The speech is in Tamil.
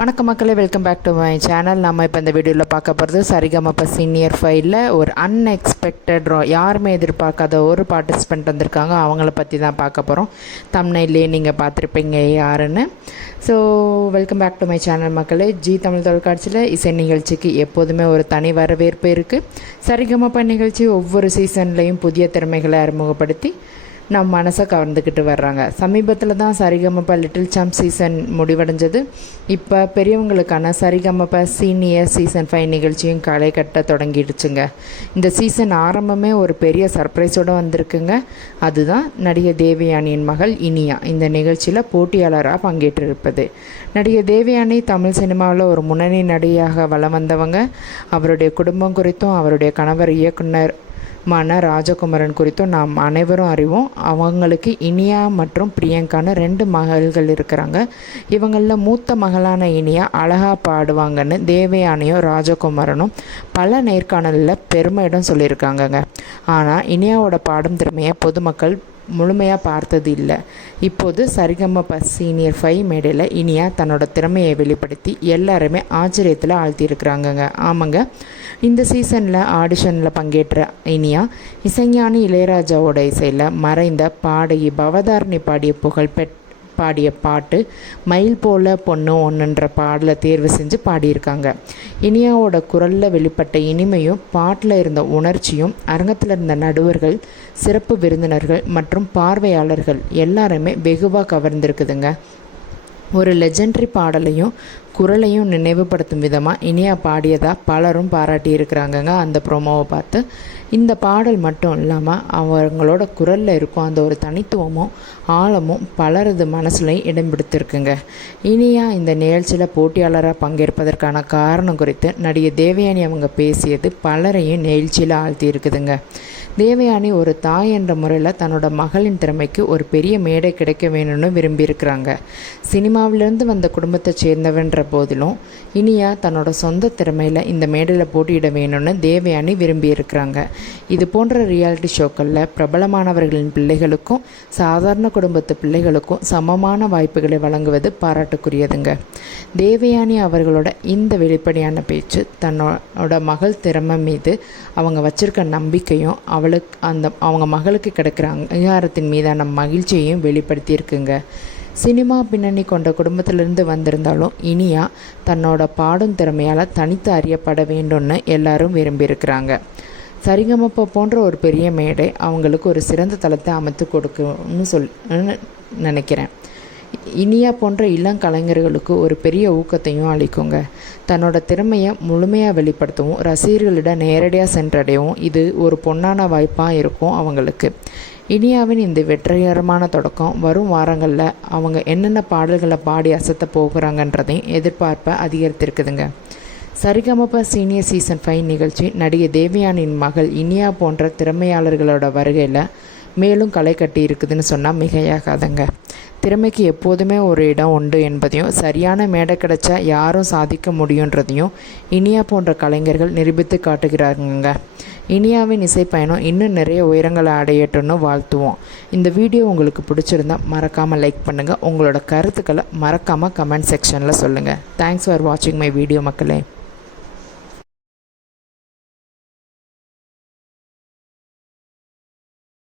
வணக்கம் மக்களே, welcome back to my channel. நம்ம இப்போ இந்த வீடியோவில் பார்க்க போகிறது சரிகமப சீனியர் 5ல் ஒரு அன்எக்ஸ்பெக்டட் யாருமே எதிர்பார்க்காத ஒரு பார்ட்டிசிபெண்ட் வந்திருக்காங்க. அவங்கள பற்றி தான் பார்க்க போகிறோம். தம்ப்நெயிலே நீங்கள் பார்த்துருப்பீங்க யாருன்னு. So welcome back to my channel மக்களே. ஜி தமிழ் தொலைக்காட்சியில் இசை நிகழ்ச்சிக்கு எப்போதுமே ஒரு தனி வரவேற்பு இருக்குது. சரிகமப நிகழ்ச்சி ஒவ்வொரு சீசன்லேயும் புதிய திறமைகளை அறிமுகப்படுத்தி நம்ம மனசை கவர்ந்துக்கிட்டு வர்றாங்க. சமீபத்தில் தான் சரிகமப லிட்டில் சாம்ப் சீசன் முடிவடைஞ்சது. இப்போ பெரியவங்களுக்கான சரிகமப சீனியர் சீசன் 5 நிகழ்ச்சியும் களை கட்ட தொடங்கிடுச்சுங்க. இந்த சீசன் ஆரம்பமே ஒரு பெரிய சர்ப்ரைஸோடு வந்திருக்குங்க. அதுதான் நடிகை தேவயானியின் மகள் இனியா இந்த நிகழ்ச்சியில் போட்டியாளராக பங்கேற்றிருப்பது. நடிகை தேவயானி தமிழ் சினிமாவில் ஒரு முன்னணி நடிகையாக வலம் வந்தவங்க. அவருடைய குடும்பம் குறித்தும் அவருடைய கணவர் இயக்குனர் ராஜகுமரன் குறித்தும் நாம் அனைவரும் அறிவோம். அவங்களுக்கு இனியா மற்றும் பிரியங்கான்னு 2 மகள்கள் இருக்கிறாங்க. இவங்களில் மூத்த மகளான இனியா அழகாக பாடுவாங்கன்னு தேவயானியும் ராஜகுமரனும் பல நேர்காணலில் பெருமையிடம் சொல்லியிருக்காங்கங்க. ஆனால் இனியாவோட பாடும் திறமையை பொதுமக்கள் முழுமையாக பார்த்தது இல்லை. இப்போது சரிகமப சீனியர் 5 மேடையில் இனியா தன்னோட திறமையை வெளிப்படுத்தி எல்லாருமே ஆச்சரியத்தில் ஆழ்த்தியிருக்கிறாங்கங்க. ஆமாங்க, இந்த சீசனில் ஆடிஷனில் பங்கேற்ற இனியா இசைஞானி இளையராஜாவோட இசையில் மறைந்த பாடகி பவதாரணி பாடிய பாட்டு மயில் போல பொண்ணு ஒன்றுன்ற பாடலை தேர்வு செஞ்சு பாடியிருக்காங்க. இனியாவோட குரலில் வெளிப்பட்ட இனிமையும் பாட்டில் இருந்த உணர்ச்சியும் அரங்கத்தில் இருந்த நடுவர்கள், சிறப்பு விருந்தினர்கள் மற்றும் பார்வையாளர்கள் எல்லாருமே வெகுவாக கவர்ந்திருக்குதுங்க. ஒரு லெஜெண்டரி பாடலையும் குரலையும் நினைவுபடுத்தும் விதமாக இனியா பாடியதாக பலரும் பாராட்டியிருக்கிறாங்கங்க. அந்த ப்ரோமோவை பார்த்து இந்த பாடல் மட்டும் இல்லாமல் அவங்களோட குரலில் இருக்கும் அந்த ஒரு தனித்துவமும் ஆழமும் பலரது மனசுலையும் இடம் பிடித்திருக்குங்க. இனியா இந்த நிகழ்ச்சியில் போட்டியாளராக பங்கேற்பதற்கான காரணம் குறித்து நடிகை தேவயானி அவங்க பேசியது பலரையும் நிகழ்ச்சியில் ஆழ்த்தி இருக்குதுங்க. தேவயானி ஒரு தாய் என்ற முறையில் தன்னோட மகளின் திறமைக்கு ஒரு பெரிய மேடை கிடைக்க வேணும்னு விரும்பியிருக்கிறாங்க. சினிமாவிலேருந்து வந்த குடும்பத்தை சேர்ந்தவன்ற போதிலும் இனியா தன்னோட சொந்த திறமையில் இந்த மேடையில் போட்டியிட வேணும்னு தேவயானி விரும்பியிருக்கிறாங்க. இது போன்ற ரியாலிட்டி ஷோக்களில் பிரபலமானவர்களின் பிள்ளைகளுக்கும் சாதாரண குடும்பத்து பிள்ளைகளுக்கும் சமமான வாய்ப்புகளை வழங்குவது பாராட்டுக்குரியதுங்க. தேவயானி அவர்களோட இந்த வெளிப்படையான பேச்சு தன்னோட மகள் திறமை மீது அவங்க வச்சிருக்க நம்பிக்கையும் அவங்க மகளுக்கு கிடைக்கிற அங்கீகாரத்தின் மீதான மகிழ்ச்சியையும் வெளிப்படுத்தியிருக்குங்க. சினிமா பின்னணி கொண்ட குடும்பத்திலிருந்து வந்திருந்தாலும் இனியா தன்னோட பாடும் திறமையால் தனித்து அறியப்பட வேண்டும்னு எல்லாரும் விரும்பியிருக்கிறாங்க. சரிகமப போன்ற ஒரு பெரிய மேடை அவங்களுக்கு ஒரு சிறந்த தளத்தை அமைத்து கொடுக்கும்னு நினைக்கிறேன். இனியா போன்ற இளங்கலைஞர்களுக்கு ஒரு பெரிய ஊக்கத்தையும் அளிக்குங்க. தன்னோட திறமையை முழுமையாக வெளிப்படுத்தவும் ரசிகர்களிடம் நேரடியாக சென்றடையவும் இது ஒரு பொன்னான வாய்ப்பாக இருக்கும் அவங்களுக்கு. இனியாவின் இந்த வெற்றிகரமான தொடக்கம் வரும் வாரங்களில் அவங்க என்னென்ன பாடல்களை பாடி அசத்த போகிறாங்கன்றதையும் எதிர்பார்ப்பை அதிகரித்திருக்குதுங்க. சரிகமப சீனியர் சீசன் 5 நிகழ்ச்சி நடிகை தேவயானியின் மகள் இனியா போன்ற திறமையாளர்களோட வருகையில் மேலும் களை கட்டி இருக்குதுன்னு சொன்னால் மிகையாகாதுங்க. திறமைக்கு எப்போதுமே ஒரு இடம் உண்டு என்பதையும் சரியான மேடை கிடைச்சா யாரும் சாதிக்க முடியுன்றதையும் இனியா போன்ற கலைஞர்கள் நிரூபித்து காட்டுகிறாருங்க. இனியாவின் இசை பயணம் இன்னும் நிறைய உயரங்களை அடையட்டும்னு வாழ்த்துவோம். இந்த வீடியோ உங்களுக்கு பிடிச்சிருந்தா மறக்காமல் லைக் பண்ணுங்கள். உங்களோட கருத்துக்களை மறக்காமல் கமெண்ட் செக்ஷனில் சொல்லுங்கள். தேங்க்ஸ் ஃபார் வாட்சிங் மை வீடியோ மக்களே.